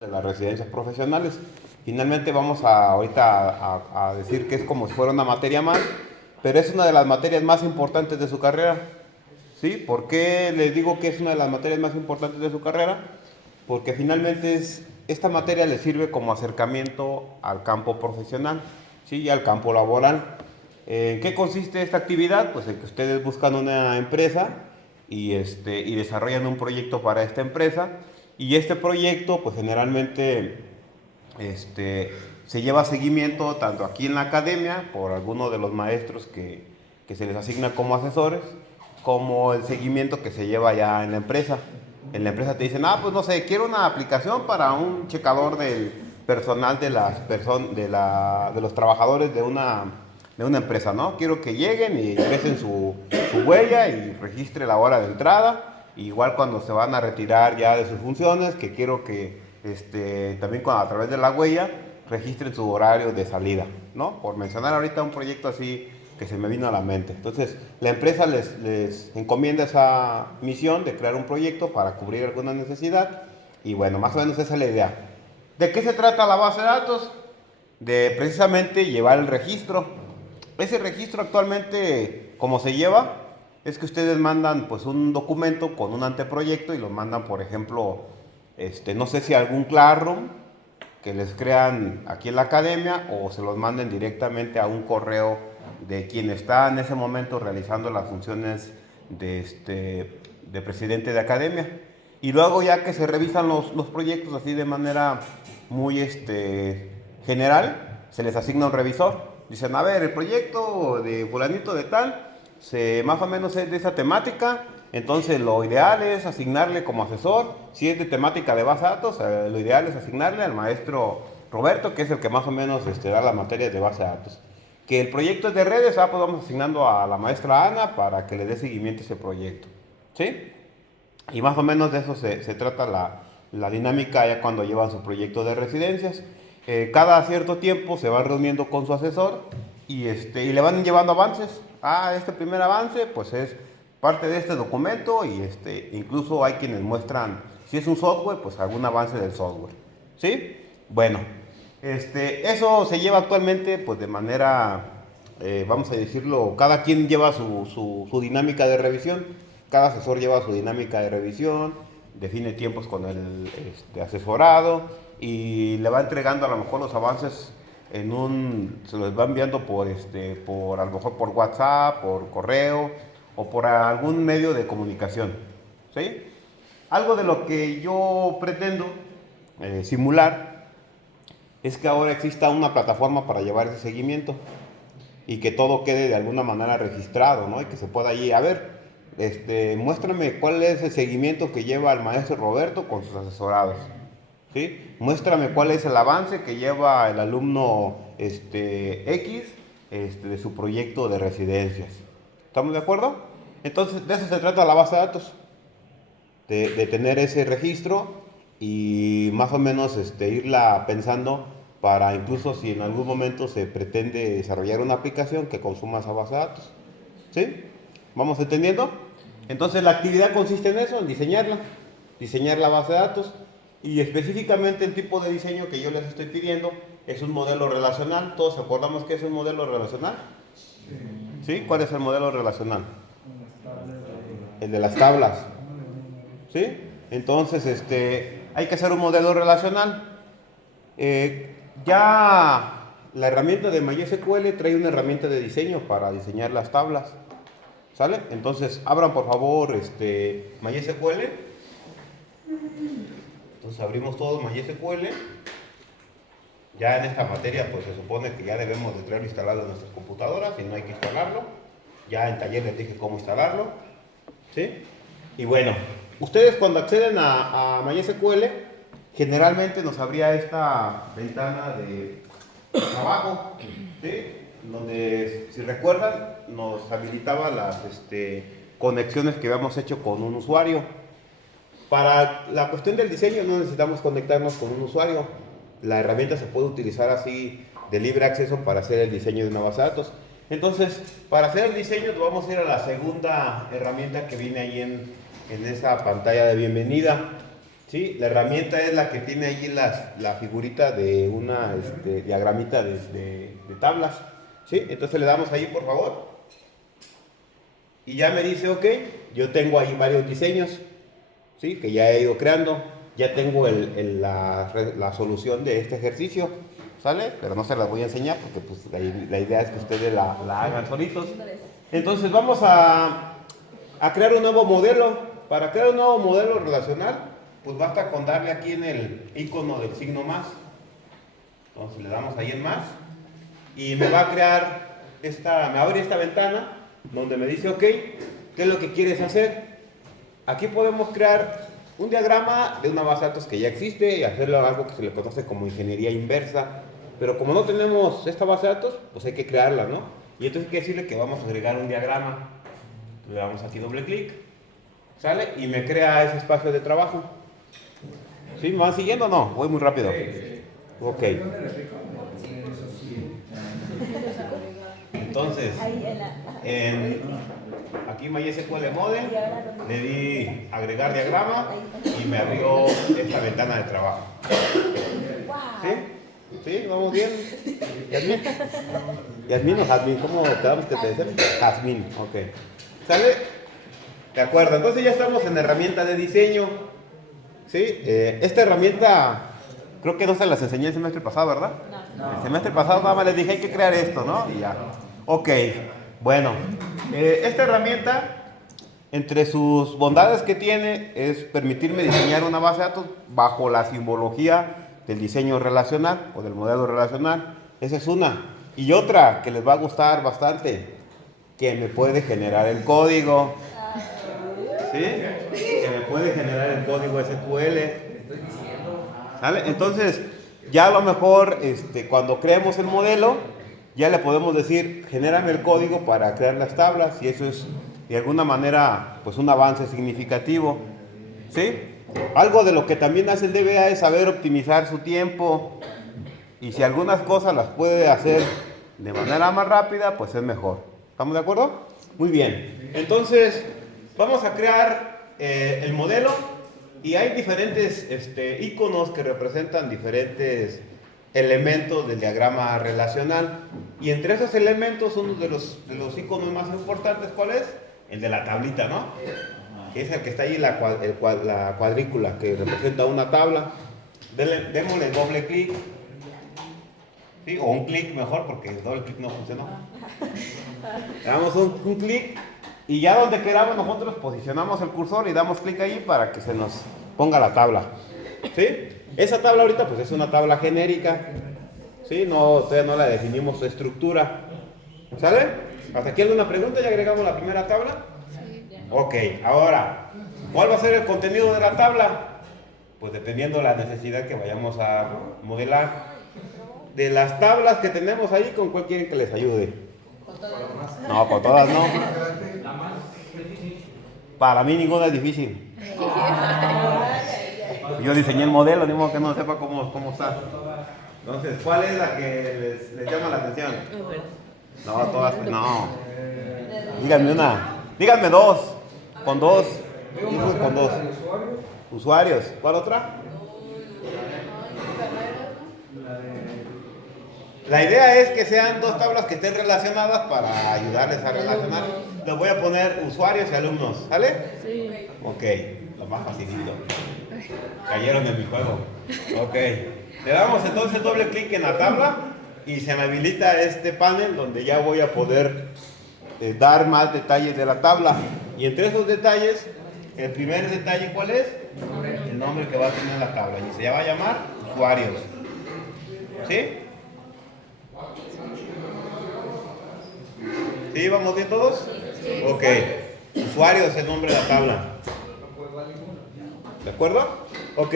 de las residencias profesionales. Finalmente vamos a ahorita a decir que es como si fuera una materia más, pero es una de las materias más importantes de su carrera. ¿Sí? ¿Por qué les digo que es una de las materias más importantes de su carrera? Porque finalmente esta materia le sirve como acercamiento al campo profesional, ¿sí? Y al campo laboral. ¿En qué consiste esta actividad? Pues en que ustedes buscan una empresa y desarrollan un proyecto para esta empresa, y este proyecto pues generalmente este, se lleva seguimiento tanto aquí en la academia por algunos de los maestros que se les asigna como asesores, como el seguimiento que se lleva ya en la empresa. En la empresa te dicen, pues no sé, quiero una aplicación para un checador del personal de los trabajadores de una empresa, ¿no? Quiero que lleguen y ingresen su huella y registre la hora de entrada. Igual cuando se van a retirar ya de sus funciones, que quiero que también a través de la huella registren su horario de salida, ¿no? Por mencionar ahorita un proyecto así que se me vino a la mente. Entonces, la empresa les encomienda esa misión de crear un proyecto para cubrir alguna necesidad, y bueno, más o menos esa es la idea. ¿De qué se trata la base de datos? De precisamente llevar el registro. Ese registro actualmente, como se lleva, es que ustedes mandan pues un documento con un anteproyecto y lo mandan, por ejemplo, no sé si algún Classroom que les crean aquí en la academia, o se los manden directamente a un correo de quien está en ese momento realizando las funciones de presidente de academia. Y luego ya que se revisan los proyectos así de manera muy general, se les asigna un revisor. Dicen, a ver, el proyecto de fulanito de tal, más o menos es de esa temática, entonces lo ideal es asignarle como asesor. Si es de temática de base de datos, lo ideal es asignarle al maestro Roberto, que es el que más o menos da las materias de base de datos. Que el proyecto es de redes, pues vamos asignando a la maestra Ana para que le dé seguimiento a ese proyecto. ¿Sí? Y más o menos de eso se trata la dinámica ya cuando llevan su proyecto de residencias. Cada cierto tiempo se van reuniendo con su asesor y le van llevando avances. Este primer avance pues es parte de este documento, y incluso hay quienes muestran, si es un software, pues algún avance del software. ¿Sí? Bueno, eso se lleva actualmente pues de manera, vamos a decirlo, cada quien lleva su dinámica de revisión. Cada asesor lleva su dinámica de revisión, define tiempos con el asesorado y le va entregando a lo mejor los avances se los va enviando por a lo mejor por WhatsApp, por correo o por algún medio de comunicación. ¿Sí? Algo de lo que yo pretendo simular es que ahora exista una plataforma para llevar ese seguimiento y que todo quede de alguna manera registrado, ¿no? Y que se pueda ahí, a ver, muéstrame cuál es el seguimiento que lleva el maestro Roberto con sus asesorados, ¿sí? Muéstrame cuál es el avance que lleva el alumno X de su proyecto de residencias. ¿Estamos de acuerdo? Entonces, de eso se trata la base de datos, de tener ese registro y más o menos irla pensando para incluso si en algún momento se pretende desarrollar una aplicación que consuma esa base de datos. ¿Sí? ¿Vamos entendiendo? Entonces la actividad consiste en eso, en diseñar la base de datos, y específicamente el tipo de diseño que yo les estoy pidiendo es un modelo relacional. ¿Todos acordamos que es un modelo relacional? ¿Sí? ¿Cuál es el modelo relacional? El de las tablas. ¿Sí? Entonces, hay que hacer un modelo relacional. Ya la herramienta de MySQL trae una herramienta de diseño para diseñar las tablas. ¿Sale? Entonces, abran por favor MySQL. Entonces, abrimos todos MySQL. Ya en esta materia, pues se supone que ya debemos de traerlo instalado en nuestras computadoras y no hay que instalarlo. Ya en taller les dije cómo instalarlo. ¿Sí? Y bueno, ustedes cuando acceden a MySQL, generalmente nos abría esta ventana de trabajo, ¿sí? Donde, si recuerdan, nos habilitaba las conexiones que habíamos hecho con un usuario. Para la cuestión del diseño no necesitamos conectarnos con un usuario. La herramienta se puede utilizar así de libre acceso para hacer el diseño de una base de datos. Entonces, para hacer el diseño vamos a ir a la segunda herramienta que viene ahí en esa pantalla de bienvenida. Sí, la herramienta es la que tiene ahí la figurita de una diagramita de tablas. ¿Sí? Entonces le damos ahí, por favor. Y ya me dice, ok, yo tengo ahí varios diseños, ¿sí? Que ya he ido creando. Ya tengo la solución de este ejercicio, ¿sale? Pero no se las voy a enseñar porque pues, la idea es que ustedes la hagan solitos. Entonces vamos a crear un nuevo modelo. Para crear un nuevo modelo relacional, pues basta con darle aquí en el icono del signo más. Entonces le damos ahí en más y me va a crear me va a abrir esta ventana donde me dice, ok, ¿qué es lo que quieres hacer? Aquí podemos crear un diagrama de una base de datos que ya existe y hacerlo algo que se le conoce como ingeniería inversa. Pero como no tenemos esta base de datos, pues hay que crearla, ¿no? Y entonces hay que decirle que vamos a agregar un diagrama. Le damos aquí doble clic, ¿sale? Y me crea ese espacio de trabajo. ¿Sí? ¿Me van siguiendo o no? Voy muy rápido. Ok. Entonces, aquí MySQL Model, le di agregar diagrama y me abrió esta ventana de trabajo. ¿Sí? ¿Sí? ¿Vamos bien? ¿Yasmin? ¿Yasmin o Jazmin? ¿Cómo quedamos que te decían? Jazmin, ok. ¿Sale? De acuerdo, entonces ya estamos en herramienta de diseño. ¿Sí? Esta herramienta creo que no se las enseñé el semestre pasado, ¿verdad? No. El semestre pasado nada más les dije hay que crear esto, ¿no? Y ya. Ok, bueno. Esta herramienta, entre sus bondades que tiene, es permitirme diseñar una base de datos bajo la simbología del diseño relacional o del modelo relacional. Esa es una. Y otra que les va a gustar bastante, que me puede generar el código. ¿Sí? Que me puede generar el código SQL. ¿Sale? Entonces, ya a lo mejor, cuando creemos el modelo, ya le podemos decir, genérame el código para crear las tablas, y eso es, de alguna manera, pues un avance significativo. ¿Sí? Algo de lo que también hace el DBA es saber optimizar su tiempo, y si algunas cosas las puede hacer de manera más rápida, pues es mejor. ¿Estamos de acuerdo? Muy bien. Entonces, vamos a crear el modelo y hay diferentes iconos que representan diferentes elementos del diagrama relacional. Y entre esos elementos, uno de los iconos más importantes, ¿cuál es? El de la tablita, ¿no? Que es el que está ahí, la cuadrícula, que representa una tabla. Démosle doble clic. ¿Sí? O un clic mejor, porque el doble clic no funcionó. Le damos un clic y ya donde queramos nosotros posicionamos el cursor y damos clic ahí para que se nos ponga la tabla. ¿Sí? Esa tabla ahorita pues es una tabla genérica. ¿Sí? Todavía no la definimos su estructura. ¿Sale? ¿Hasta aquí alguna pregunta? ¿Ya agregamos la primera tabla? Sí. Ok, ahora, ¿cuál va a ser el contenido de la tabla? Pues dependiendo de la necesidad que vayamos a modelar. De las tablas que tenemos ahí, ¿con cuál quieren que les ayude? Con todas. No, con todas no. Para mí ninguna es difícil. Yo diseñé el modelo, ni modo que no sepa cómo está. Entonces, ¿cuál es la que les llama la atención? No, todas, no. Díganme una. Díganme dos. Con dos. Con dos. Usuarios. ¿Cuál otra? La idea es que sean dos tablas que estén relacionadas para ayudarles a relacionar. Les voy a poner usuarios y alumnos, ¿sale? Sí. Ok, lo más facilito. Cayeron en mi juego. Ok. Le damos entonces doble clic en la tabla y se me habilita este panel donde ya voy a poder dar más detalles de la tabla. Y entre esos detalles, el primer detalle, ¿cuál es? El nombre que va a tener la tabla. Y se va a llamar usuarios. ¿Sí? ¿Sí? ¿Vamos bien todos? Sí. Ok. Usuarios es el nombre de la tabla. ¿De acuerdo? Ok.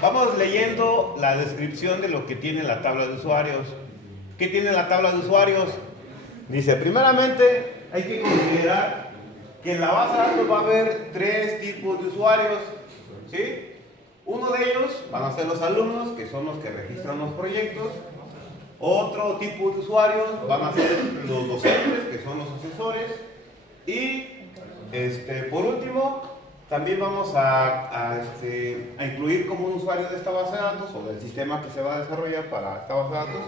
Vamos leyendo la descripción de lo que tiene la tabla de usuarios. ¿Qué tiene la tabla de usuarios? Dice, primeramente, hay que considerar que en la base de datos va a haber tres tipos de usuarios. ¿Sí? Uno de ellos van a ser los alumnos, que son los que registran los proyectos. Otro tipo de usuarios van a ser los docentes, que son los asesores. Y por último, También vamos a incluir como un usuario de esta base de datos o del sistema que se va a desarrollar para esta base de datos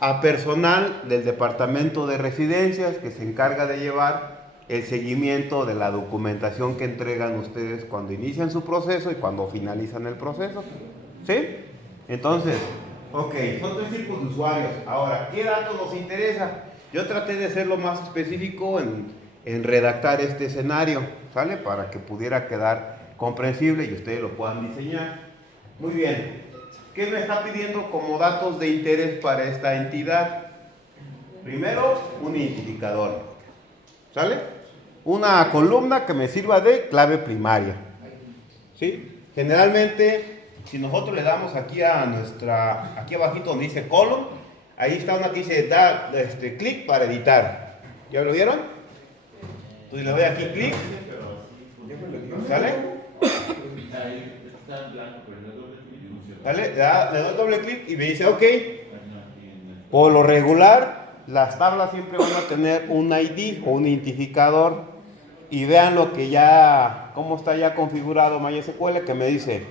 a personal del departamento de residencias que se encarga de llevar el seguimiento de la documentación que entregan ustedes cuando inician su proceso y cuando finalizan el proceso. ¿Sí? Entonces, ok, son 3 tipos de usuarios. Ahora, ¿qué datos nos interesa? Yo traté de ser lo más específico en redactar este escenario, ¿sale? Para que pudiera quedar comprensible y ustedes lo puedan diseñar. Muy bien. ¿Qué me está pidiendo como datos de interés para esta entidad? Primero, un identificador, ¿sale? Una columna que me sirva de clave primaria, ¿sí? Generalmente, si nosotros le damos aquí aquí abajito donde dice column, ahí está una que dice da clic para editar. ¿Ya lo vieron? Entonces le doy aquí clic, ¿sale? ¿Vale? Le doy doble clic y me dice OK. Por lo regular, las tablas siempre van a tener un ID o un identificador. Y vean cómo está ya configurado MySQL, que me dice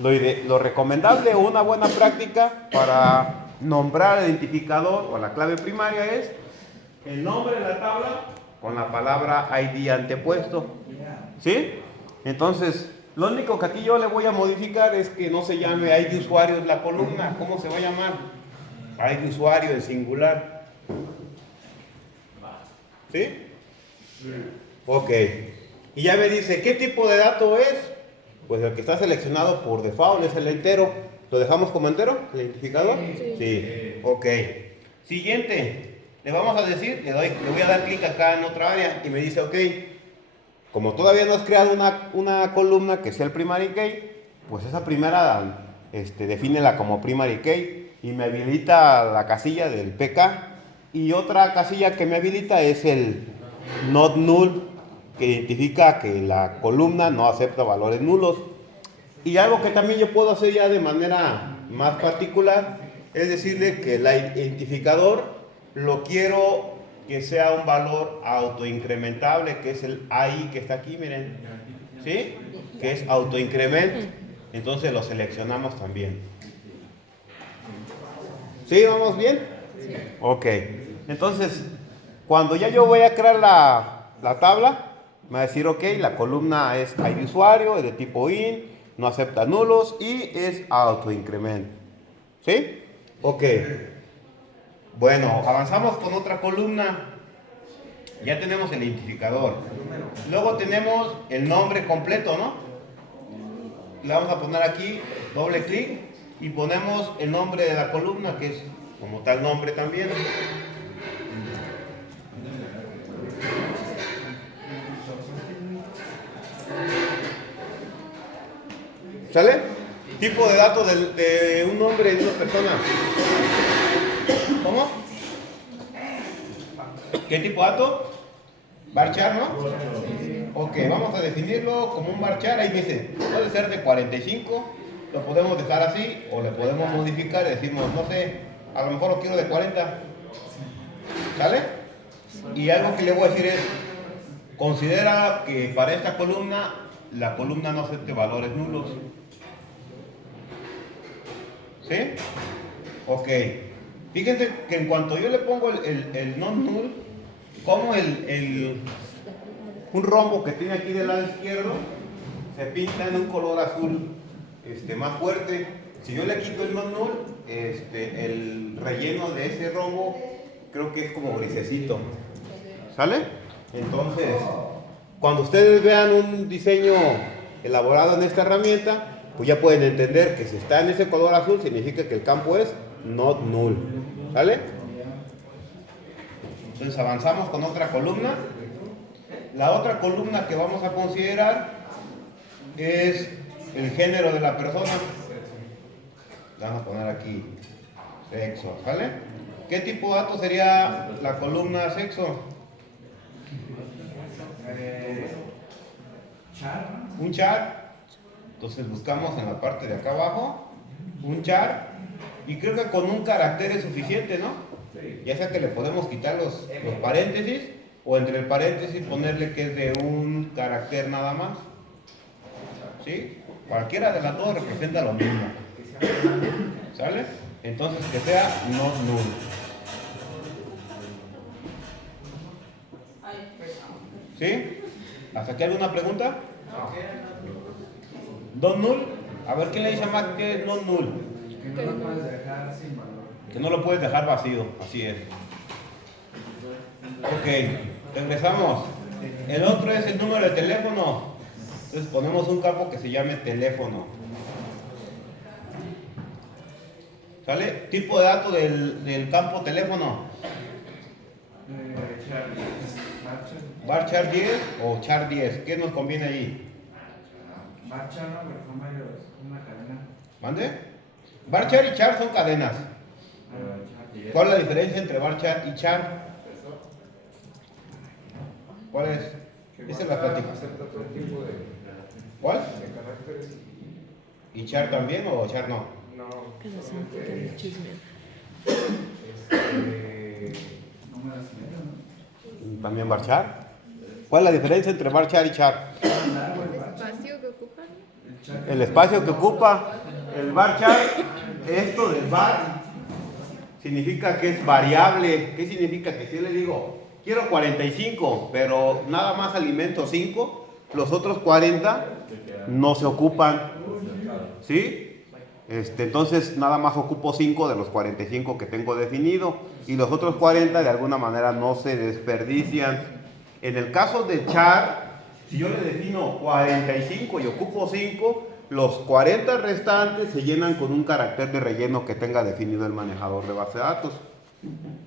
lo recomendable o una buena práctica para nombrar el identificador o la clave primaria es el nombre de la tabla con la palabra ID antepuesto. ¿Sí? Entonces, lo único que aquí yo le voy a modificar es que no se llame ID usuario en la columna. ¿Cómo se va a llamar? ID usuario en singular. ¿Sí? Ok. Y ya me dice, ¿qué tipo de dato es? Pues el que está seleccionado por default es el entero. ¿Lo dejamos como entero? ¿El identificador? Sí. Ok. Siguiente. Le vamos a decir, le voy a dar clic acá en otra área y me dice, ok. Como todavía no has creado una columna que sea el primary key, pues esa primera defínela como primary key y me habilita la casilla del PK. Y otra casilla que me habilita es el not null, que identifica que la columna no acepta valores nulos. Y algo que también yo puedo hacer ya de manera más particular es decirle que el identificador lo quiero que sea un valor autoincrementable, que es el AI que está aquí, miren, ¿sí? Que es autoincrement. Entonces lo seleccionamos también. ¿Sí? ¿Vamos bien? Sí. Ok. Entonces, cuando ya yo voy a crear la tabla, me va a decir, ok, la columna es ID usuario, es de tipo in, no acepta nulos y es autoincrement. ¿Sí? Ok. Bueno, avanzamos con otra columna. Ya tenemos el identificador. Luego tenemos el nombre completo, ¿no? Le vamos a poner aquí, doble clic, y ponemos el nombre de la columna, que es como tal nombre también. ¿Sale? Tipo de datos de un nombre de una persona. ¿Cómo? ¿Qué tipo de dato? Varchar, ¿no? Ok, vamos a definirlo como un varchar. Ahí dice, puede ser de 45, lo podemos dejar así o le podemos modificar y decimos, no sé, a lo mejor lo quiero de 40. ¿Sale? Y algo que le voy a decir es, considera que para esta columna, la columna no acepte valores nulos. ¿Sí? Ok. Fíjense que en cuanto yo le pongo el non-null, como un rombo que tiene aquí del lado izquierdo se pinta en un color azul más fuerte. Si yo le quito el non-null, el relleno de ese rombo creo que es como grisecito. ¿Sale? Entonces, cuando ustedes vean un diseño elaborado en esta herramienta, pues ya pueden entender que si está en ese color azul significa que el campo es not null. ¿Sale? Entonces avanzamos con otra columna. La otra columna que vamos a considerar es el género de la persona. Vamos a poner aquí sexo, ¿vale? ¿Qué tipo de dato sería la columna sexo? Un char. Entonces buscamos en la parte de acá abajo un char y creo que con un carácter es suficiente, ¿no? Ya sea que le podemos quitar los paréntesis o entre el paréntesis ponerle que es de un carácter nada más. ¿sí? Cualquiera de las dos representa lo mismo. ¿Sale? Entonces que sea not null. ¿Sí? ¿Hasta aquí alguna pregunta? ¿Not null? A ver, ¿quién le dice más que es not null? Que no lo puedes dejar sin valor. Que no lo puedes dejar vacío, así es. Ok, regresamos. El otro es el número de teléfono. Entonces ponemos un campo que se llame teléfono. ¿Sale? Tipo de dato del campo teléfono. ¿Varchar 10 o char 10? ¿Qué nos conviene ahí? Varchar, no, pero son varios, una cadena. ¿Mande? Varchar y char son cadenas. ¿Cuál es la diferencia entre varchar y char? ¿Cuál es? Esa es la plática. ¿Cuál? ¿Y char también o char no? ¿También varchar? ¿Cuál es la diferencia entre varchar y char? ¿Espacio que ocupan? El espacio que ocupa el varchar, esto del var, significa que es variable. ¿Qué significa? Que si yo le digo, quiero 45, pero nada más alimento 5, los otros 40 no se ocupan. ¿Sí? Entonces nada más ocupo 5 de los 45 que tengo definido y los otros 40 de alguna manera no se desperdician. En el caso de char, si yo le defino 45 y ocupo 5, los 40 restantes se llenan con un carácter de relleno que tenga definido el manejador de base de datos.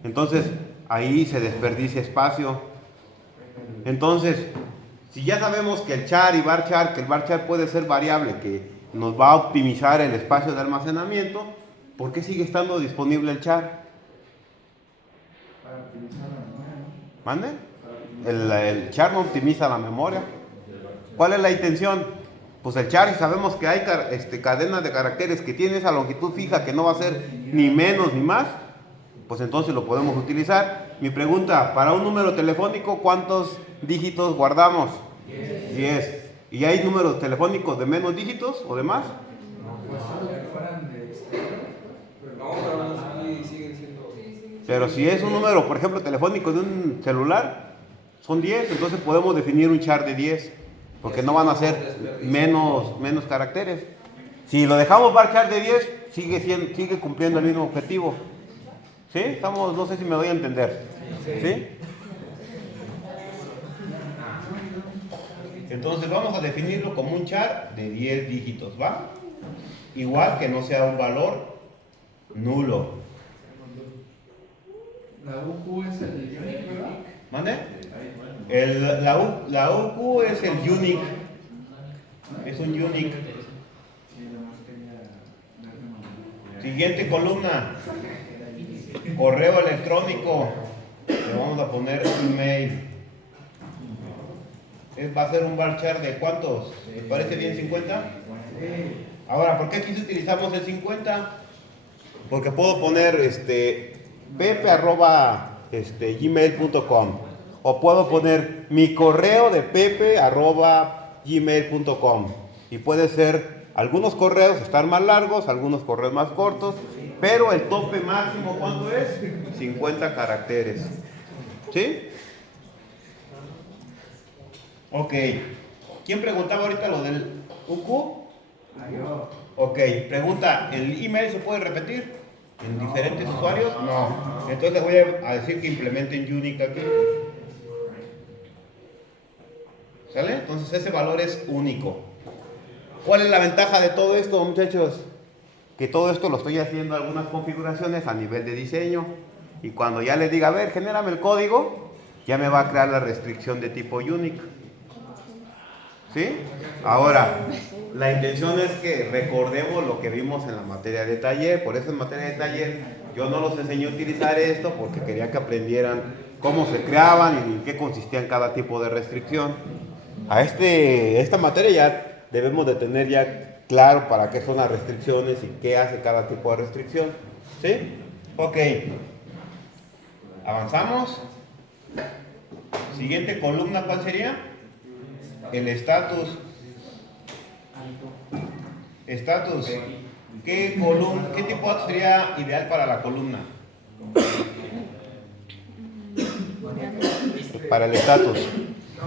Entonces ahí se desperdicia espacio. Entonces, si ya sabemos que el char y varchar, que el varchar puede ser variable, que nos va a optimizar el espacio de almacenamiento, ¿por qué sigue estando disponible el char? Para optimizar la memoria. ¿Mande? El char no optimiza la memoria. ¿Cuál es la intención? Pues el char, y sabemos que hay cadenas de caracteres que tiene esa longitud fija que no va a ser ni menos ni más, pues entonces lo podemos utilizar. Mi pregunta, para un número telefónico, ¿cuántos dígitos guardamos? 10. ¿Y hay números telefónicos de menos dígitos o de más? Pues solo que fueran de No, pero sí siguen siendo. Pero si es un número, por ejemplo, telefónico de un celular, son 10, entonces podemos definir un char de 10, porque no van a ser menos caracteres. Si lo dejamos varchar de 10, sigue cumpliendo el mismo objetivo. ¿Sí? Estamos, no sé si me doy a entender. ¿Sí? Entonces vamos a definirlo como un char de 10 dígitos, ¿va? Igual que no sea un valor nulo. La UQ es el unique, ¿verdad? ¿Mande? La UQ es el unique. Es un unique. Sí, nomás quería darle una. Siguiente columna. Correo electrónico. Le vamos a poner email. Va a ser un varchar de ¿cuántos? ¿Les parece bien 50? Ahora, ¿por qué aquí utilizamos el 50? Porque puedo poner pepe@gmail.com o puedo poner mi correo de pepe@gmail.com y puede ser, algunos correos están más largos, algunos correos más cortos, pero el tope máximo, ¿cuánto es? 50 caracteres. ¿Sí? Ok. ¿Quién preguntaba ahorita lo del UQ? Yo. Ok, pregunta, ¿el email se puede repetir en diferentes usuarios? No. Entonces les voy a decir que implementen unique aquí. ¿Sale? Entonces ese valor es único. ¿Cuál es la ventaja de todo esto, muchachos? Que todo esto lo estoy haciendo algunas configuraciones a nivel de diseño. Y cuando ya les diga, a ver, genérame el código, ya me va a crear la restricción de tipo unique. ¿Sí? Ahora, la intención es que recordemos lo que vimos en la materia de taller. Por eso en materia de taller yo no los enseñé a utilizar esto porque quería que aprendieran cómo se creaban y en qué consistían cada tipo de restricción. Esta materia ya debemos de tener ya claro para qué son las restricciones y qué hace cada tipo de restricción. ¿Sí? Ok. Avanzamos. Siguiente columna, ¿cuál sería? El estatus. Estatus. ¿Qué tipo de dato sería ideal para la columna? Para el estatus.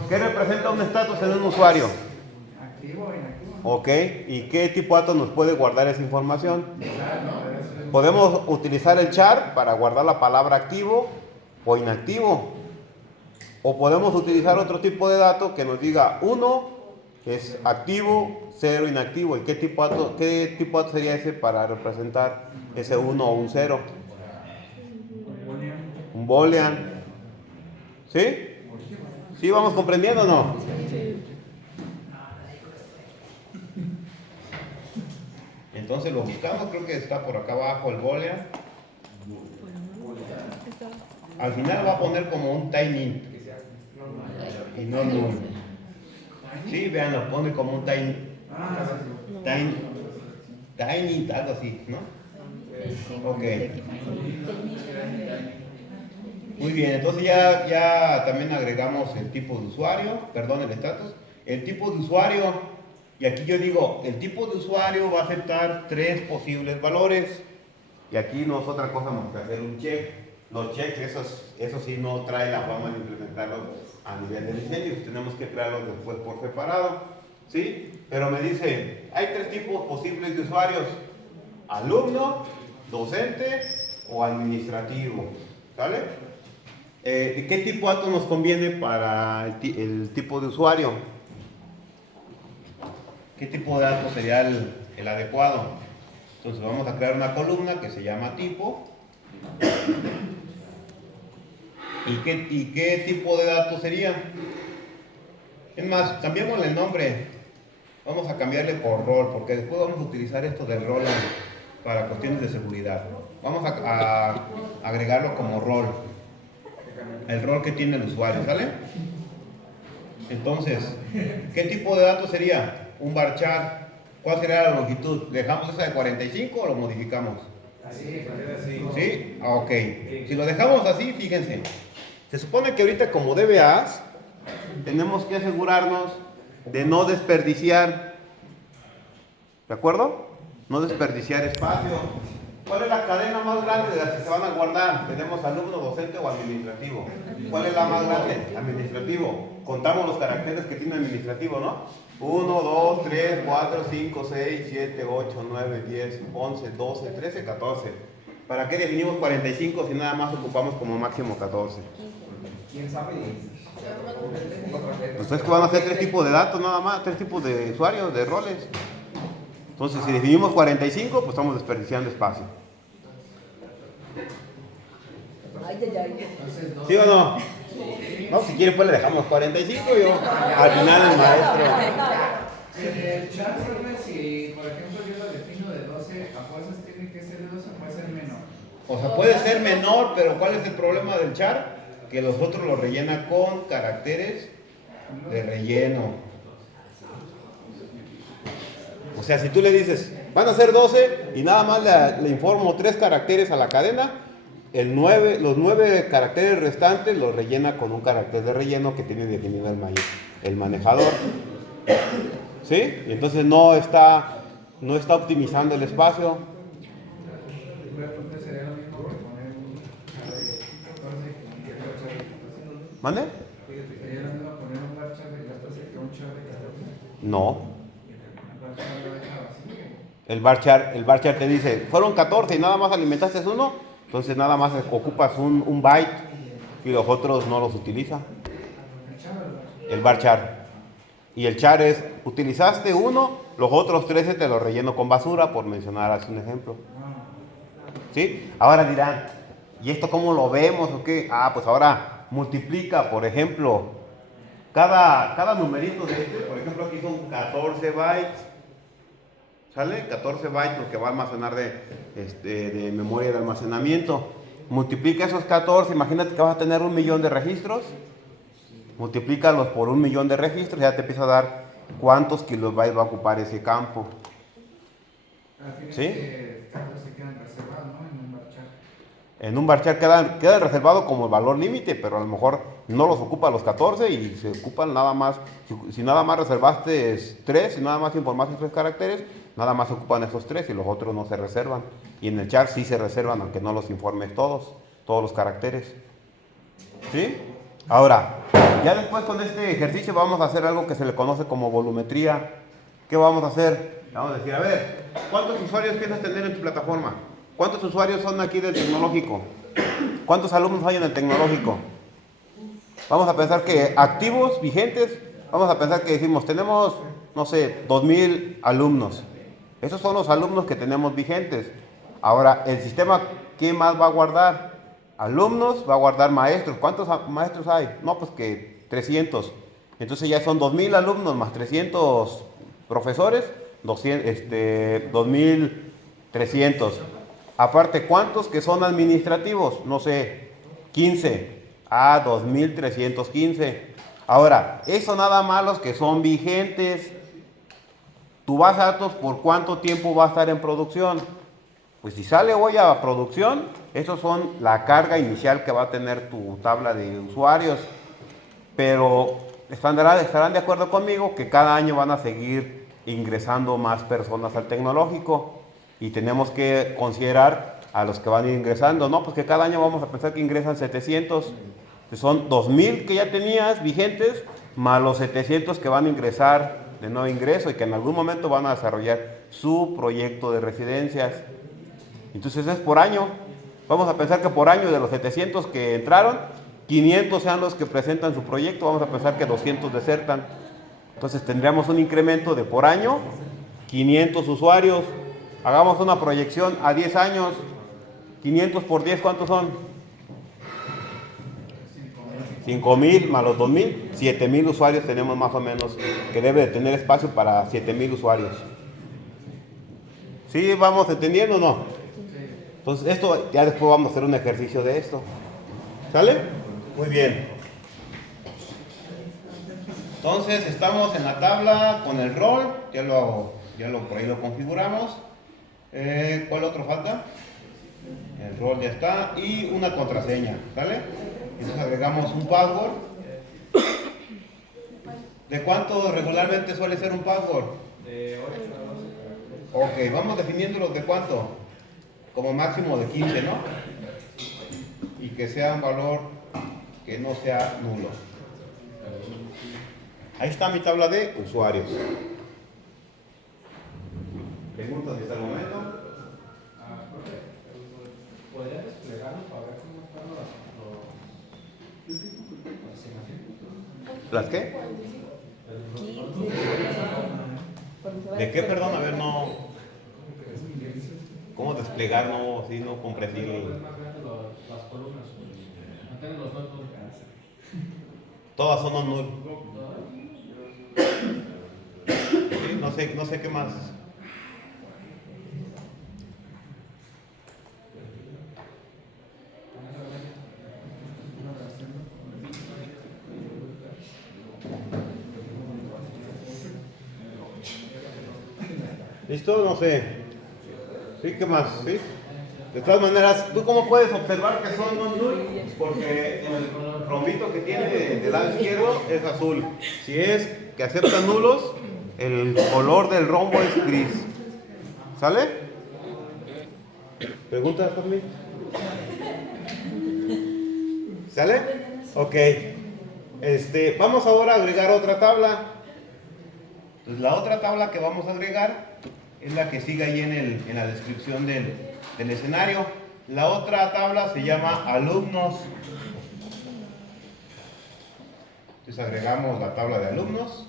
¿Qué representa un estatus en un usuario? Activo o inactivo. Ok, ¿y qué tipo de datos nos puede guardar esa información? Podemos utilizar el char para guardar la palabra activo o inactivo. O podemos utilizar otro tipo de dato que nos diga 1 es activo, 0 inactivo. ¿Y qué tipo de dato sería ese para representar ese 1 o un 0? Un boolean. ¿Sí? ¿Sí vamos comprendiendo o no? Entonces lo buscamos, creo que está por acá abajo el boolean. Al final va a poner como un tiny y no null. Sí, vean, lo pone como un tiny, algo así, ¿no? Ok. Muy bien, entonces ya también agregamos el tipo de usuario, perdón, el status. El tipo de usuario, y aquí yo digo, el tipo de usuario va a aceptar 3 posibles valores. Y aquí no es otra cosa más que hacer un check. Los checks, eso sí no trae la forma de implementarlos a nivel de diseño. Tenemos que crearlos después por separado. ¿Sí? Pero me dice, hay 3 tipos posibles de usuarios. Alumno, docente o administrativo. ¿Sale? ¿Qué tipo de datos nos conviene para el tipo de usuario? ¿Qué tipo de datos sería el adecuado? Entonces vamos a crear una columna que se llama tipo. ¿Y qué tipo de datos sería? Es más, cambiémosle el nombre. Vamos a cambiarle por rol, porque después vamos a utilizar esto del rol para cuestiones de seguridad. Vamos a agregarlo como rol. El rol que tiene el usuario, ¿sale? Entonces, ¿qué tipo de datos sería? Un varchar. ¿Cuál sería la longitud? ¿Dejamos esa de 45 o lo modificamos? Así. ¿Sí? Ah, ok. Si lo dejamos así, fíjense. Se supone que ahorita como DBAs tenemos que asegurarnos de no desperdiciar. ¿De acuerdo? No desperdiciar espacio. ¿Cuál es la cadena más grande de las que se van a guardar? Tenemos alumno, docente o administrativo. ¿Cuál es la más grande? Administrativo. Contamos los caracteres que tiene administrativo, ¿no? 1, 2, 3, 4, 5, 6, 7, 8, 9, 10, 11, 12, 13, 14. ¿Para qué definimos 45 si nada más ocupamos como máximo 14? ¿Quién sabe? Pues es que van a ser 3 tipos de datos nada más, 3 tipos de usuarios, de roles. Entonces si definimos 45, pues estamos desperdiciando espacio. ¿Sí o no? No, si quieren pues le dejamos 45 y yo al final el maestro. El chat, profe, si por ejemplo yo lo defino de 12, a fuerzas tiene que ser de 12 o puede ser menor. O sea, puede ser menor, pero ¿cuál es el problema del char? Que los otros lo rellena con caracteres de relleno. O sea, si tú le dices, van a ser 12 y nada más le informo 3 caracteres a la cadena, los 9 caracteres restantes los rellena con un carácter de relleno que tiene definido el manejador. ¿Sí? Y entonces no está optimizando el espacio. Sería lo mismo que poner un char de 14 que un char de 14. ¿Mande? Sería lo mismo poner un char de 14 que un char de 14. No. El char lo deja vacío. El bar chart te dice, fueron 14 y nada más alimentaste uno, entonces nada más ocupas un byte y los otros no los utiliza. El bar chart. Y el char es, utilizaste uno, los otros 13 te los relleno con basura, por mencionar así un ejemplo. ¿Sí? Ahora dirán, ¿y esto cómo lo vemos o qué? Ah, pues ahora multiplica, por ejemplo, cada numerito de este, por ejemplo aquí son 14 bytes. ¿Sale? 14 bytes lo que va a almacenar de memoria de almacenamiento. Multiplica esos 14, imagínate que vas a tener 1.000.000 de registros. Multiplícalos por 1.000.000 de registros, ya te empieza a dar cuántos kilobytes va a ocupar ese campo. ¿Sí? Se quedan reservados, ¿no? En un varchar. En un varchar quedan reservados como el valor límite, pero a lo mejor no los ocupa los 14 y se ocupan nada más. Si nada más reservaste 3, si nada más informaste 3 caracteres, Nada más ocupan esos 3 y los otros no se reservan. Y en el chart sí se reservan, aunque no los informes todos los caracteres. ¿Sí? Ahora, ya después con este ejercicio vamos a hacer algo que se le conoce como volumetría. ¿Qué vamos a hacer? Vamos a decir, a ver, ¿cuántos usuarios piensas tener en tu plataforma? ¿Cuántos usuarios son aquí del tecnológico? ¿Cuántos alumnos hay en el tecnológico? Vamos a pensar que activos, vigentes, vamos a pensar que decimos, tenemos, no sé, 2000 alumnos. Esos son los alumnos que tenemos vigentes. Ahora, el sistema, ¿qué más va a guardar? Alumnos, va a guardar maestros. ¿Cuántos maestros hay? No, pues que 300. Entonces ya son 2000 alumnos más 300 profesores, 2300. Aparte, ¿cuántos que son administrativos? No sé, 15. 2315. Ahora, eso nada más los que son vigentes. Tu base de datos, ¿por cuánto tiempo va a estar en producción? Pues si sale hoy a producción, esos son la carga inicial que va a tener tu tabla de usuarios. Pero estarán de acuerdo conmigo que cada año van a seguir ingresando más personas al tecnológico y tenemos que considerar a los que van ingresando, ¿no? Pues que cada año vamos a pensar que ingresan 700, que son 2000 que ya tenías vigentes, más los 700 que van a ingresar de nuevo ingreso y que en algún momento van a desarrollar su proyecto de residencias. Entonces es por año. Vamos a pensar que por año de los 700 que entraron, 500 sean los que presentan su proyecto, vamos a pensar que 200 desertan. Entonces tendríamos un incremento de por año 500 usuarios. Hagamos una proyección a 10 años. 500 por 10, ¿cuántos son? 5000 más los 2000, 7000 usuarios tenemos más o menos, que debe de tener espacio para 7000 usuarios. ¿Sí vamos entendiendo o no? Entonces esto, ya después vamos a hacer un ejercicio de esto. ¿Sale? Muy bien. Entonces estamos en la tabla con el rol, por ahí lo configuramos. ¿Cuál otro falta? El rol ya está y una contraseña, ¿sale? Entonces agregamos un password. ¿De cuánto regularmente suele ser un password? De 8 a 12. Ok, vamos definiéndolo de cuánto. Como máximo de 15, ¿no? Y que sea un valor que no sea nulo. Ahí está mi tabla de usuarios. ¿Preguntas hasta el momento? ¿Podrías desplegarlo para ver cómo están ¿Las qué? ¿De qué, perdón? A ver, no. ¿Cómo desplegar? No, sí, no comprendí. las columnas? Mantienen los nodos. Todas son on null. Sí, no sé qué más. ¿Listo? No sé. ¿Sí? ¿Qué más? ¿Sí? De todas maneras, ¿tú cómo puedes observar que son non-null? Porque el rombito que tiene del lado izquierdo es azul. Si es que aceptan nulos, el color del rombo es gris. ¿Sale? ¿Preguntas por mí? ¿Sale? Ok. Vamos ahora a agregar otra tabla. Entonces, la otra tabla que vamos a agregar es la que sigue ahí en la descripción del escenario. La otra tabla se llama alumnos. Entonces agregamos la tabla de alumnos.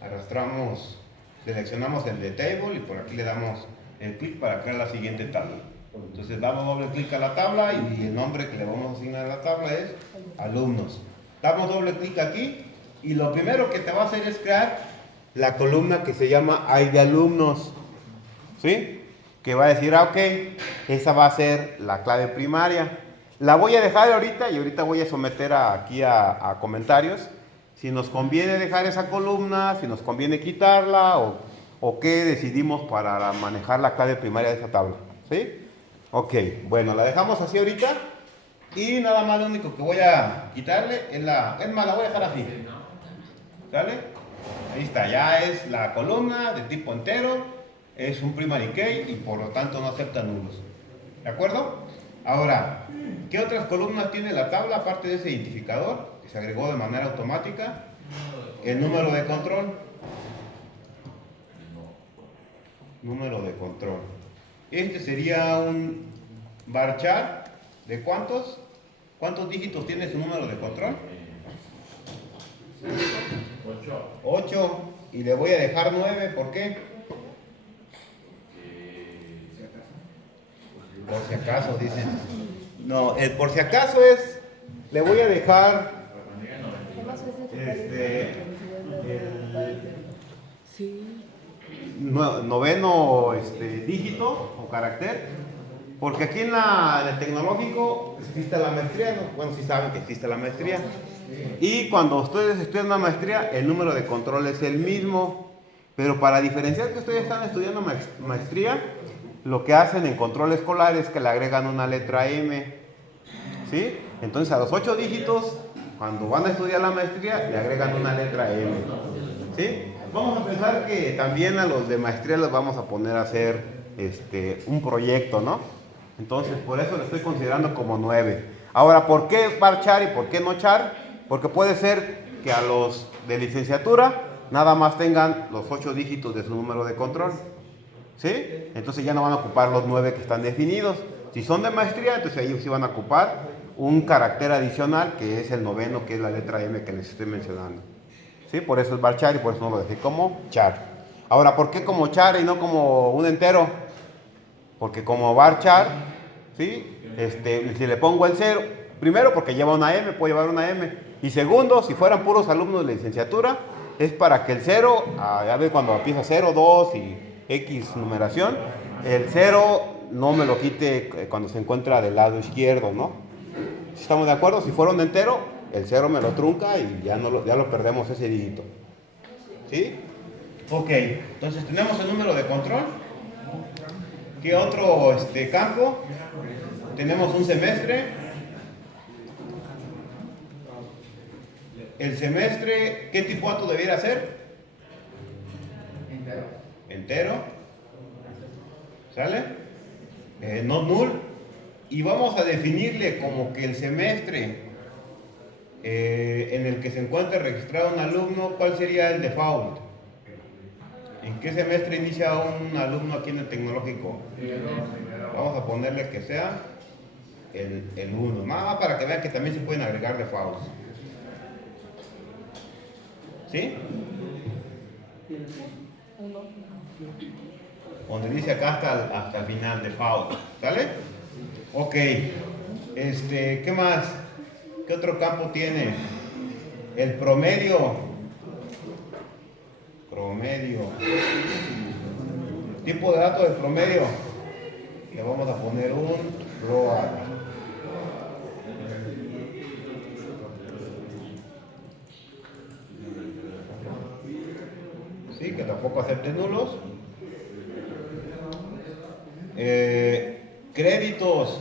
Arrastramos, seleccionamos el de table y por aquí le damos el clic para crear la siguiente tabla. Entonces damos doble clic a la tabla y el nombre que le vamos a asignar a la tabla es alumnos. Damos doble clic aquí y lo primero que te va a hacer es crear la columna que se llama ID de alumnos, ¿sí? Que va a decir, ok, esa va a ser la clave primaria. La voy a dejar ahorita y ahorita voy a someter aquí a comentarios si nos conviene dejar esa columna, si nos conviene quitarla o qué decidimos para manejar la clave primaria de esa tabla, ¿sí? Ok, bueno, la dejamos así ahorita y nada más lo único que voy a quitarle es la voy a dejar así, ¿sale? Ahí está, ya es la columna de tipo entero, es un primary key y por lo tanto no acepta nulos. ¿De acuerdo? Ahora, ¿qué otras columnas tiene la tabla aparte de ese identificador que se agregó de manera automática? El número de control. Número de control. Este sería un varchar de ¿cuántos? ¿Cuántos dígitos tiene su número de control? 8. Y le voy a dejar 9, ¿por qué? Por si acaso, dicen. No, el por si acaso es, le voy a dejar el noveno dígito o carácter, porque aquí en el tecnológico existe la maestría, ¿no? Bueno, sí saben que existe la maestría. Y cuando ustedes estudian una maestría, el número de control es el mismo. Pero para diferenciar que ustedes están estudiando maestría, lo que hacen en control escolar es que le agregan una letra M. ¿Sí? Entonces a los 8 dígitos, cuando van a estudiar la maestría, le agregan una letra M. ¿Sí? Vamos a pensar que también a los de maestría les vamos a poner a hacer un proyecto, ¿no? Entonces por eso le estoy considerando como 9. Ahora, ¿por qué varchar y por qué no char? Porque puede ser que a los de licenciatura nada más tengan los 8 dígitos de su número de control. ¿Sí? Entonces ya no van a ocupar los 9 que están definidos. Si son de maestría, entonces ellos sí van a ocupar un carácter adicional que es el noveno, que es la letra M que les estoy mencionando. ¿Sí? Por eso es varchar y por eso no lo dejé como char. Ahora, ¿por qué como char y no como un entero? Porque como varchar, ¿sí? Si le pongo el 0, primero porque lleva una M, puede llevar una M. Y segundo, si fueran puros alumnos de licenciatura, es para que el 0, ya ve cuando empieza 0, 2 y X numeración, el 0 no me lo quite cuando se encuentra del lado izquierdo, ¿no? Si estamos de acuerdo, si fuera un entero, el 0 me lo trunca y ya lo perdemos ese dígito. ¿Sí? Ok, entonces tenemos el número de control. ¿Qué otro campo? Tenemos un semestre. El semestre, ¿qué tipo de dato debiera ser? Entero. ¿Sale? No null. Y vamos a definirle como que el semestre en el que se encuentra registrado un alumno, ¿cuál sería el default? ¿En qué semestre inicia un alumno aquí en el tecnológico? Vamos a ponerle que sea el 1. Nada más para que vean que también se pueden agregar defaults. ¿Sí? Donde dice acá hasta el final, default. ¿Sale? Ok. ¿Qué más? ¿Qué otro campo tiene? El promedio. Promedio. Tipo de dato del promedio. Le vamos a poner un ROAD. Sí, que tampoco acepte nulos. Créditos.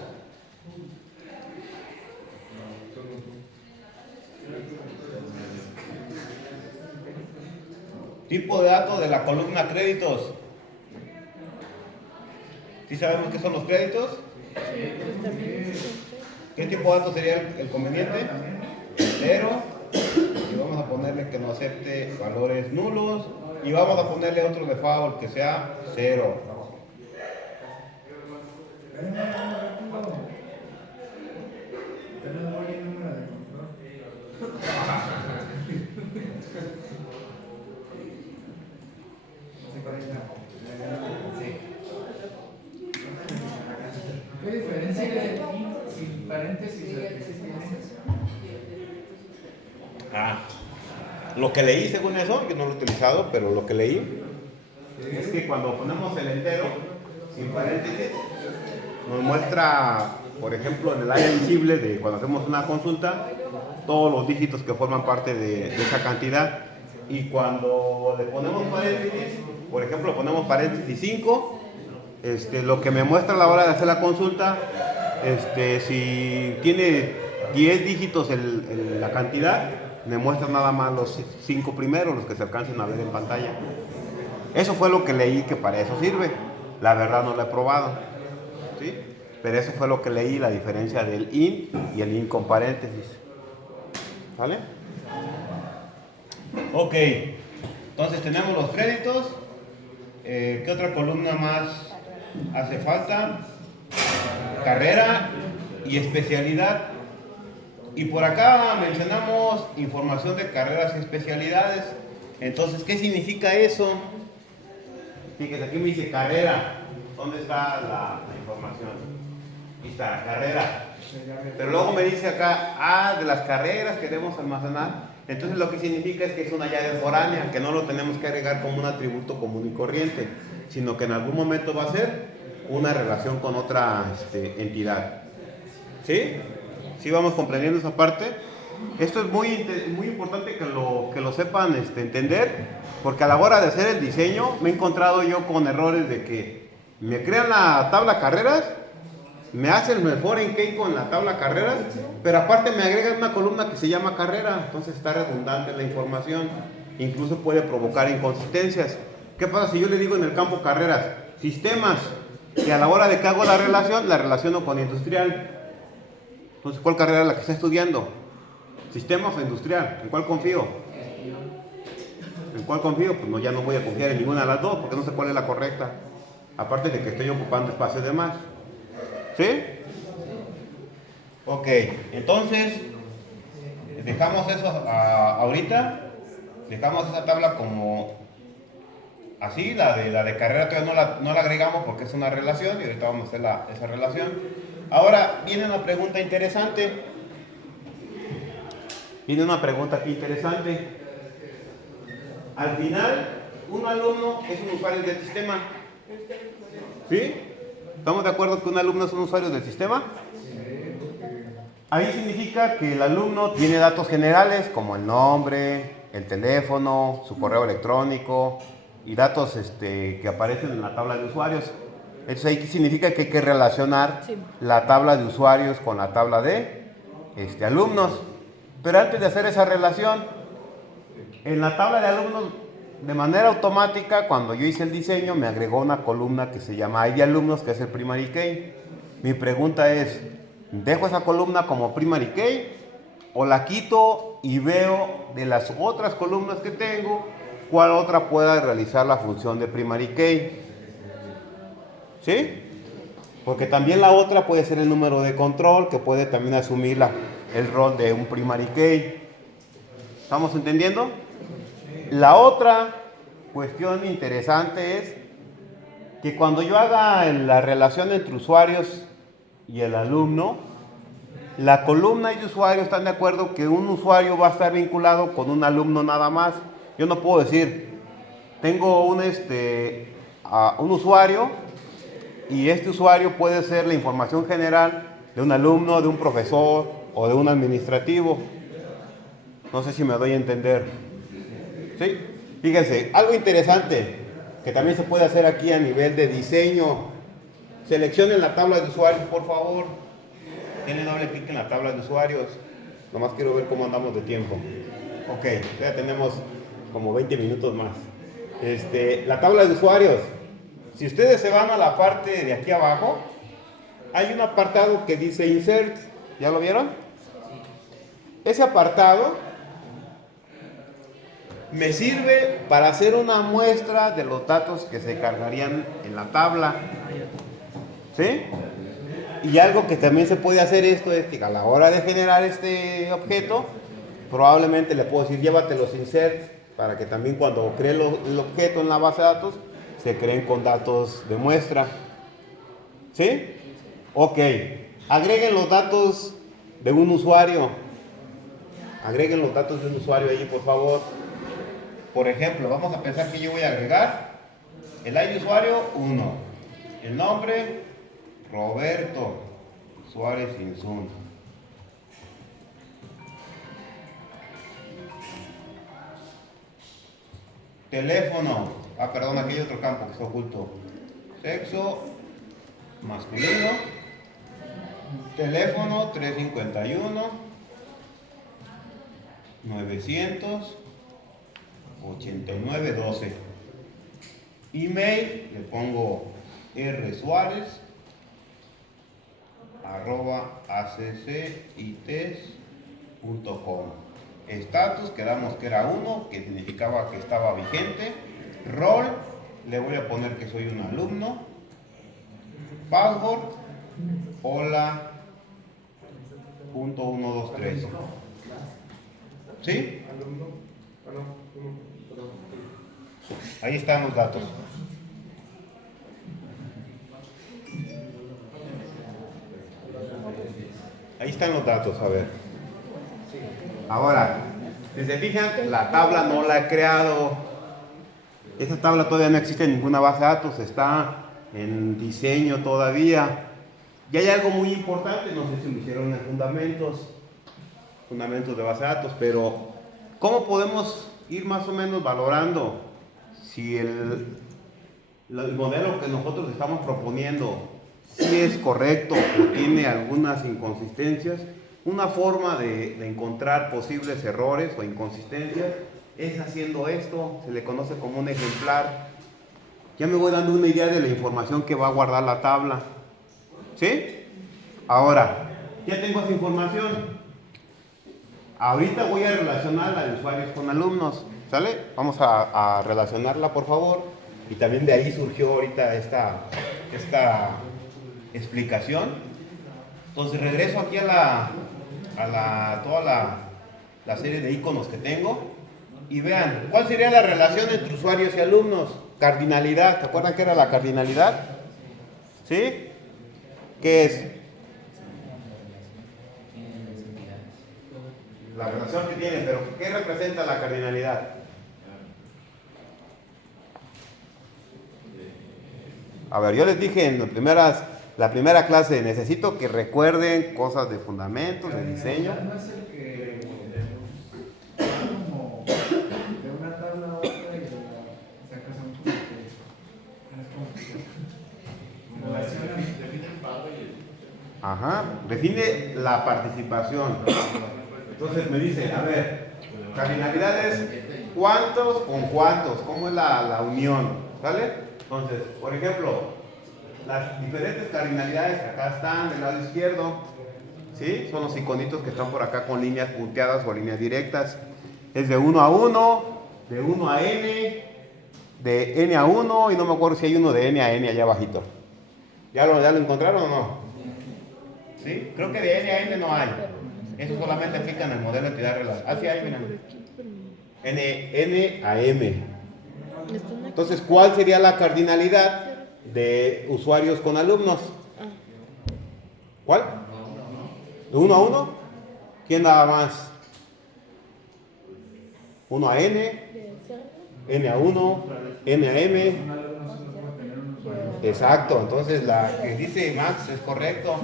Tipo de dato de la columna créditos. ¿Sí sabemos qué son los créditos? ¿Qué tipo de dato sería el conveniente? Entero. Y vamos a ponerle que no acepte valores nulos. Y vamos a ponerle otro default que sea 0. ¿Qué diferencia hay sin paréntesis de existencias? Lo que leí según eso, yo no lo he utilizado, pero lo que leí es que cuando ponemos el entero sin paréntesis, nos muestra, por ejemplo, en el área visible de cuando hacemos una consulta, todos los dígitos que forman parte de esa cantidad. Y cuando le ponemos paréntesis, por ejemplo, ponemos paréntesis 5, lo que me muestra a la hora de hacer la consulta, si tiene 10 dígitos la cantidad, me muestra nada más los 5 primeros, los que se alcancen a ver en pantalla. Eso fue lo que leí que para eso sirve. La verdad no lo he probado, ¿sí? Pero eso fue lo que leí, la diferencia del IN y el IN con paréntesis. ¿Vale? Ok, entonces tenemos los créditos. ¿Qué otra columna más hace falta? Carrera y especialidad. Y por acá mencionamos información de carreras y especialidades. Entonces, ¿qué significa eso? Fíjense, aquí me dice carrera. ¿Dónde está la información? Aquí está, carrera. Pero luego me dice acá, de las carreras que debemos almacenar. Entonces lo que significa es que es una llave foránea, que no lo tenemos que agregar como un atributo común y corriente, sino que en algún momento va a ser una relación con otra entidad. ¿Sí? ¿Sí vamos comprendiendo esa parte? Esto es muy importante que lo sepan entender, porque a la hora de hacer el diseño me he encontrado yo con errores de que me crean la tabla carreras, me hacen el foreign key con la tabla carreras, pero aparte me agregan una columna que se llama carrera, entonces está redundante la información, incluso puede provocar inconsistencias. ¿Qué pasa si yo le digo en el campo carreras, sistemas, y a la hora de que hago la relaciono con industrial? Entonces, ¿cuál carrera es la que está estudiando? ¿Sistemas o industrial? ¿En cuál confío? ¿En cuál confío? Pues no, ya no voy a confiar en ninguna de las dos, porque no sé cuál es la correcta. Aparte de que estoy ocupando espacio de más. ¿Sí? Ok, entonces, dejamos eso ahorita. Dejamos esa tabla como así, la de carrera todavía no la agregamos porque es una relación y ahorita vamos a hacer esa relación. Ahora viene una pregunta interesante. Viene una pregunta aquí interesante. Al final, un alumno es un usuario del sistema. ¿Sí? ¿Estamos de acuerdo que un alumno es un usuario del sistema? Ahí significa que el alumno tiene datos generales como el nombre, el teléfono, su correo electrónico y datos que aparecen en la tabla de usuarios. Entonces ahí significa que hay que relacionar la tabla de usuarios con la tabla de alumnos. Pero antes de hacer esa relación, en la tabla de alumnos, de manera automática, cuando yo hice el diseño, me agregó una columna que se llama ID alumnos, que es el primary key. Mi pregunta es, ¿dejo esa columna como primary key o la quito y veo de las otras columnas que tengo cuál otra pueda realizar la función de primary key? ¿Sí? Porque también la otra puede ser el número de control, que puede también asumir el rol de un primary key. ¿Estamos entendiendo? La otra cuestión interesante es que cuando yo haga la relación entre usuarios y el alumno, la columna y usuario están de acuerdo que un usuario va a estar vinculado con un alumno nada más. Yo no puedo decir, tengo un usuario y este usuario puede ser la información general de un alumno, de un profesor o de un administrativo. No sé si me doy a entender. ¿Sí? Fíjense, algo interesante que también se puede hacer aquí a nivel de diseño. Seleccionen la tabla de usuarios, por favor. Denle doble clic en la tabla de usuarios. Nomás quiero ver cómo andamos de tiempo. Ok, ya tenemos como 20 minutos más. La tabla de usuarios. Si ustedes se van a la parte de aquí abajo, hay un apartado que dice Insert. ¿Ya lo vieron? Ese apartado me sirve para hacer una muestra de los datos que se cargarían en la tabla. ¿Sí? Y algo que también se puede hacer esto es que a la hora de generar este objeto, probablemente le puedo decir llévate los inserts para que también cuando cree el objeto en la base de datos se creen con datos de muestra. ¿Sí? Ok. Agreguen los datos de un usuario. Agreguen los datos de un usuario ahí, por favor. Por ejemplo, vamos a pensar que yo voy a agregar el ID de usuario 1, el nombre Roberto Suárez Insun. Teléfono, perdón, aquí hay otro campo que está oculto. Sexo masculino. Teléfono 351 989.12. Email, le pongo rsuarez@accites.com. Estatus, quedamos que era 1, que significaba que estaba vigente. Rol, le voy a poner que soy un alumno. Password, hola.123. ¿Sí? Ahí están los datos. Ahí están los datos, a ver. Ahora, si se fijan, la tabla no la he creado. Esta tabla todavía no existe en ninguna base de datos, está en diseño todavía. Y hay algo muy importante, no sé si lo hicieron en fundamentos de base de datos, pero ¿cómo podemos ir más o menos valorando si el modelo que nosotros estamos proponiendo si es correcto o tiene algunas inconsistencias? Una forma de encontrar posibles errores o inconsistencias es haciendo esto, se le conoce como un ejemplar. Ya me voy dando una idea de la información que va a guardar la tabla. ¿Sí? Ahora, ya tengo esa información. Ahorita voy a relacionar la de usuarios con alumnos. ¿Sale? Vamos a relacionarla, por favor. Y también de ahí surgió ahorita esta explicación. Entonces regreso aquí a toda la serie de iconos que tengo. Y vean, ¿cuál sería la relación entre usuarios y alumnos? Cardinalidad, ¿te acuerdan qué era la cardinalidad? ¿Sí? ¿Qué es? La relación que tienen, pero ¿qué representa la cardinalidad? A ver, yo les dije en la primera clase, necesito que recuerden cosas de fundamentos, de diseño. ¿No es el que como de una tabla a otra y de la sacas un punto? Ajá, define la participación. Entonces me dice, a ver, cardinalidad es cuántos con cuántos, cómo es la unión, ¿sale? Entonces, por ejemplo, las diferentes cardinalidades acá están del lado izquierdo, ¿sí? Son los iconitos que están por acá con líneas punteadas o líneas directas. Es de 1 a 1, de 1 a n, de n a 1 y no me acuerdo si hay uno de n a n allá abajito. ¿Ya lo encontraron o no? ¿Sí? Creo que de n a n no hay. Eso solamente aplica en el modelo de entidad relacional. Ah, sí hay, miren. N a m. Entonces, ¿cuál sería la cardinalidad de usuarios con alumnos? ¿Cuál? ¿De 1 a 1? ¿Quién da más? 1 a n, n a 1, n a m. Exacto, entonces la que dice Max es correcto.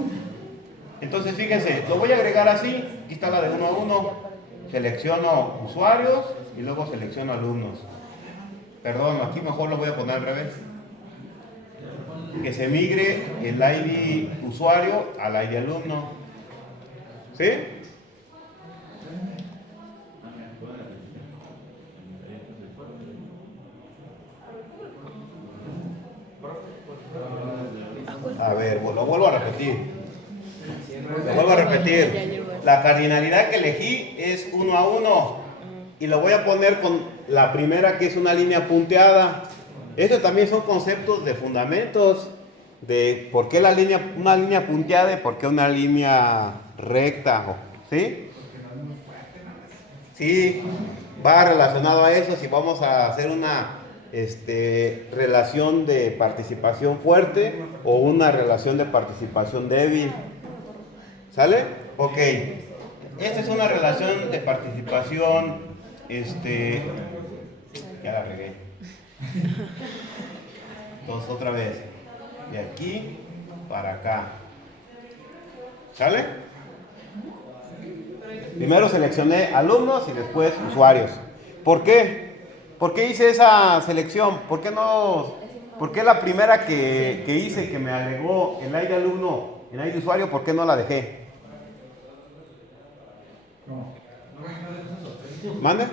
Entonces fíjense, lo voy a agregar así. Aquí está la de 1 a 1. Selecciono usuarios y luego selecciono alumnos. Perdón, aquí mejor lo voy a poner al revés. Que se migre el ID usuario al ID alumno. ¿Sí? A ver, lo vuelvo a repetir. La cardinalidad que elegí es 1 a 1. Y lo voy a poner con la primera, que es una línea punteada. Estos también son conceptos de fundamentos. De por qué una línea punteada y por qué una línea recta. ¿Sí? Sí, va relacionado a eso. Si vamos a hacer una relación de participación fuerte o una relación de participación débil. ¿Sale? Ok. Esta es una relación de participación, ya la regué. Entonces otra vez, de aquí para acá. ¿Sale? Primero seleccioné alumnos y después usuarios. ¿Por qué? ¿Por qué hice esa selección? ¿Por qué la primera que hice, que me agregó el ID alumno, el ID usuario, por qué no la dejé? ¿Mande?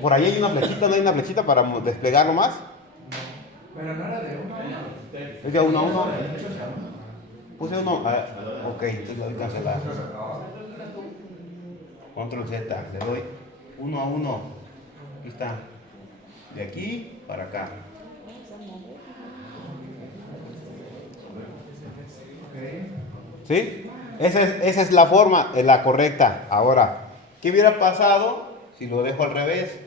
Por ahí hay una flechita, ¿no hay una flechita para desplegarlo más? Pero no era de uno. ¿Es de 1 a 1? Puse 1. Ok, entonces lo voy a cancelar. Control Z, le doy 1 a 1. Aquí está. De aquí para acá. ¿Sí? Esa es la forma, la correcta. Ahora, ¿qué hubiera pasado si lo dejo al revés?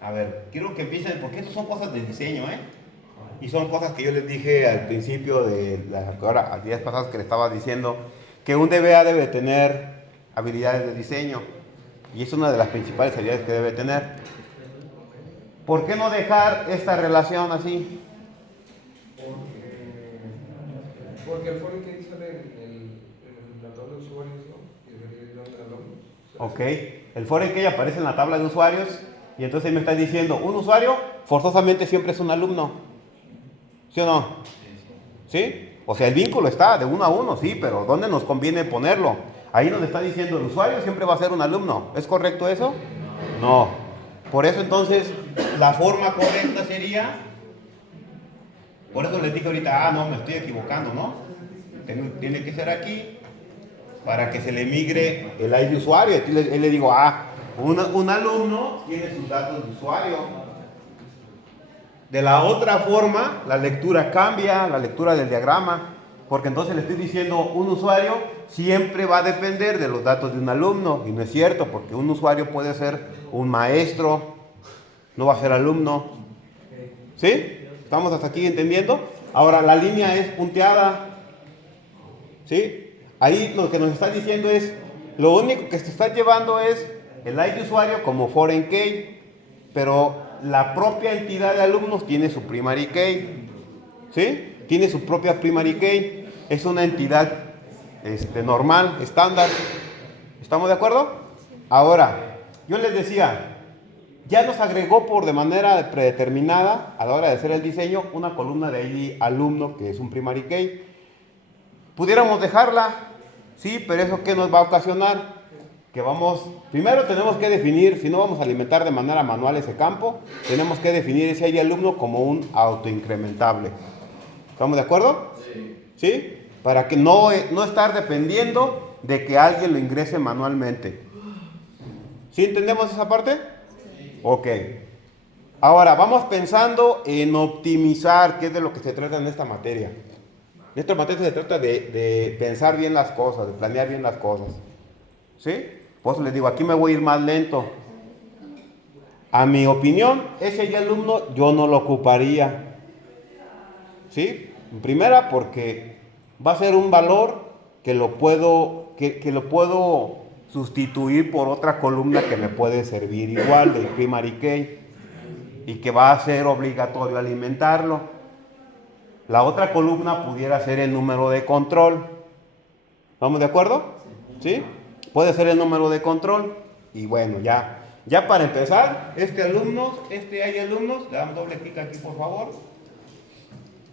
A ver, quiero que empiecen, porque estas son cosas de diseño, ¿eh? Y son cosas que yo les dije al principio ahora, a días pasados que les estaba diciendo, que un DBA debe tener habilidades de diseño. Y es una de las principales habilidades que debe tener. ¿Por qué no dejar esta relación así? Porque el foreign key sale en la tabla de usuarios, ¿no? Y en realidad de alumnos. Ok, el foreign key aparece en la tabla de usuarios y entonces me está diciendo, un usuario forzosamente siempre es un alumno. ¿Sí o no? ¿Sí? O sea, el vínculo está de 1 a 1, sí, pero ¿dónde nos conviene ponerlo? Ahí donde está diciendo el usuario siempre va a ser un alumno. ¿Es correcto eso? No. Por eso entonces la forma correcta sería, por eso les dije ahorita, no, me estoy equivocando, ¿no? Tiene que ser aquí para que se le migre el ID de usuario. Entonces le digo, un alumno tiene sus datos de usuario. De la otra forma, la lectura cambia, la lectura del diagrama, porque entonces le estoy diciendo un usuario siempre va a depender de los datos de un alumno, y no es cierto, porque un usuario puede ser un maestro, no va a ser alumno. ¿Sí? ¿Estamos hasta aquí entendiendo? Ahora, la línea es punteada. ¿Sí? Ahí lo que nos está diciendo es, lo único que se está llevando es el ID de usuario como foreign key, pero la propia entidad de alumnos tiene su primary key, ¿sí? Tiene su propia primary key, es una entidad normal, estándar. ¿Estamos de acuerdo? Ahora, yo les decía, ya nos agregó de manera predeterminada a la hora de hacer el diseño una columna de ID alumno que es un primary key. Pudiéramos dejarla, sí, pero eso ¿qué nos va a ocasionar? Que primero tenemos que definir, si no vamos a alimentar de manera manual ese campo, tenemos que definir ese ID alumno como un autoincrementable. ¿Estamos de acuerdo? ¿Sí? Para que no estar dependiendo de que alguien lo ingrese manualmente. ¿Sí entendemos esa parte? Ok. Ahora, vamos pensando en optimizar, que es de lo que se trata en esta materia. En esta materia se trata de pensar bien las cosas, de planear bien las cosas. ¿Sí? Por eso les digo, aquí me voy a ir más lento. A mi opinión, ese ID alumno yo no lo ocuparía. ¿Sí? En primera, porque va a ser un valor que lo puedo sustituir por otra columna que me puede servir igual del primary key y que va a ser obligatorio alimentarlo. La otra columna pudiera ser el número de control. ¿Estamos de acuerdo? ¿Sí? Puede ser el número de control. Y bueno, ya para empezar, hay alumnos, le damos doble clic aquí por favor.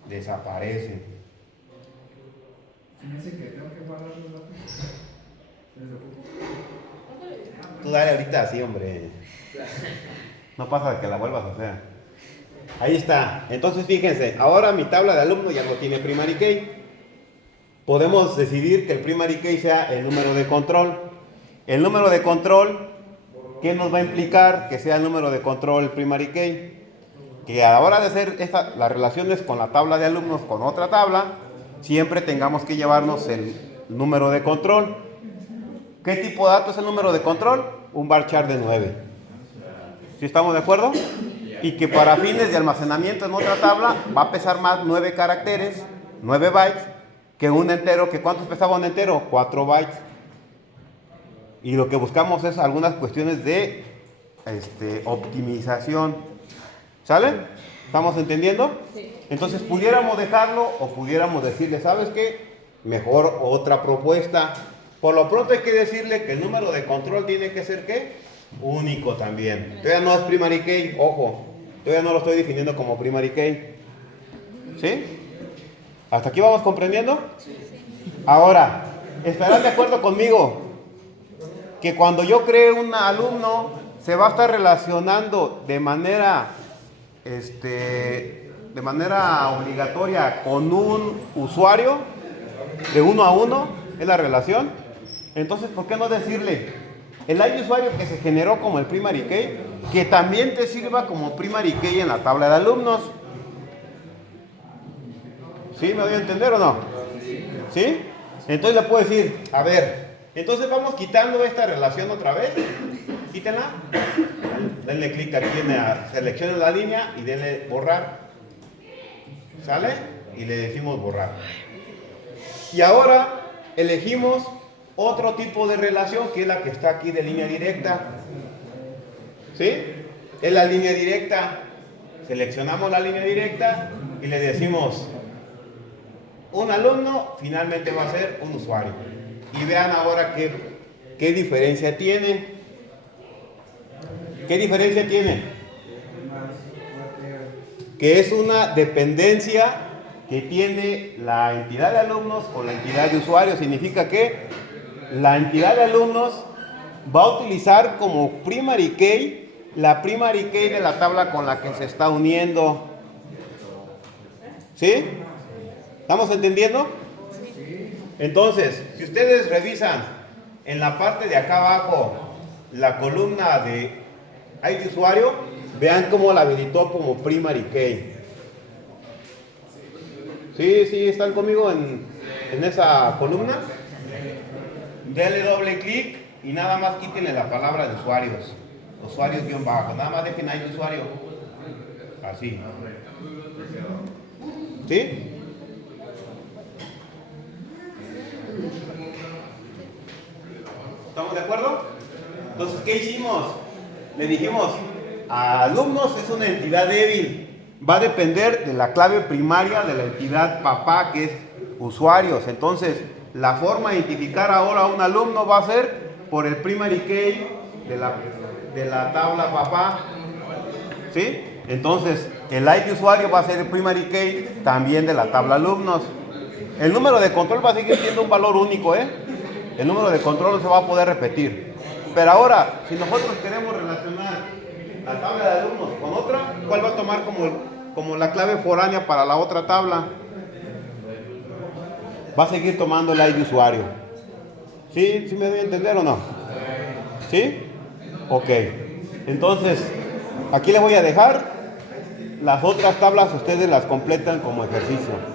Desaparecen. Dice que tengo que guardar los datos. Tú dale ahorita así, hombre. No pasa de que la vuelvas a hacer. Ahí está. Entonces fíjense, ahora mi tabla de alumnos ya no tiene primary key. Podemos decidir que el primary key sea el número de control. El número de control, ¿qué nos va a implicar que sea el número de control el primary key? Que a la hora de hacer las relaciones con la tabla de alumnos con otra tabla, siempre tengamos que llevarnos el número de control. ¿Qué tipo de dato es el número de control? Un varchar de 9. ¿Sí estamos de acuerdo? Y que para fines de almacenamiento en otra tabla va a pesar más 9 caracteres, 9 bytes, que un entero. ¿Que cuánto pesaba un entero? 4 bytes. Y lo que buscamos es algunas cuestiones de optimización. ¿Sale? ¿Estamos entendiendo? Sí. Entonces pudiéramos dejarlo o pudiéramos decirle, ¿sabes qué? Mejor otra propuesta. Por lo pronto hay que decirle que el número de control tiene que ser ¿qué? Único también. Todavía no es primary key, ojo. Todavía no lo estoy definiendo como primary key. ¿Sí? ¿Hasta aquí vamos comprendiendo? Sí. Ahora, ¿estarán de acuerdo conmigo? que cuando yo cree un alumno, se va a estar relacionando de manera obligatoria con un usuario, de uno a uno, es la relación. Entonces, ¿por qué no decirle el ID usuario que se generó como el primary key, que también te sirva como primary key en la tabla de alumnos? ¿Sí? ¿Me doy a entender o no? ¿Sí? Entonces le puedo decir, a ver, entonces vamos quitando esta relación otra vez. Quítenla. Denle clic aquí seleccionen la línea y denle borrar. ¿Sale? Y le decimos borrar. Y ahora elegimos otro tipo de relación, que es la que está aquí de línea directa. ¿Sí? Es la línea directa. Seleccionamos la línea directa y le decimos un alumno, finalmente va a ser un usuario. Y vean ahora qué diferencia tiene. ¿Qué diferencia tiene? Que es una dependencia que tiene la entidad de alumnos con la entidad de usuarios. Significa que la entidad de alumnos va a utilizar como primary key la primary key de la tabla con la que se está uniendo. ¿Sí? ¿Estamos entendiendo? Entonces, si ustedes revisan en la parte de acá abajo la columna de ID usuario, vean cómo la habilitó como primary key. ¿Sí están conmigo en esa columna? Denle doble clic y nada más quítenle la palabra de usuarios. Usuarios guión bajo. Nada más dejen ahí usuario. Así. ¿Sí? ¿Estamos de acuerdo? Entonces, ¿qué hicimos? Le dijimos, a alumnos es una entidad débil. Va a depender de la clave primaria de la entidad papá, que es usuarios. Entonces, la forma de identificar ahora a un alumno va a ser por el primary key de la tabla papá. ¿Sí? Entonces, el ID usuario va a ser el primary key también de la tabla alumnos. El número de control va a seguir siendo un valor único, ¿eh? El número de control no se va a poder repetir. Pero ahora, si nosotros queremos relacionar la tabla de alumnos con otra, ¿cuál va a tomar como la clave foránea para la otra tabla? Va a seguir tomando el ID usuario. ¿Sí? ¿Sí me doy a entender o no? ¿Sí? Ok. Entonces, aquí les voy a dejar. Las otras tablas ustedes las completan como ejercicio.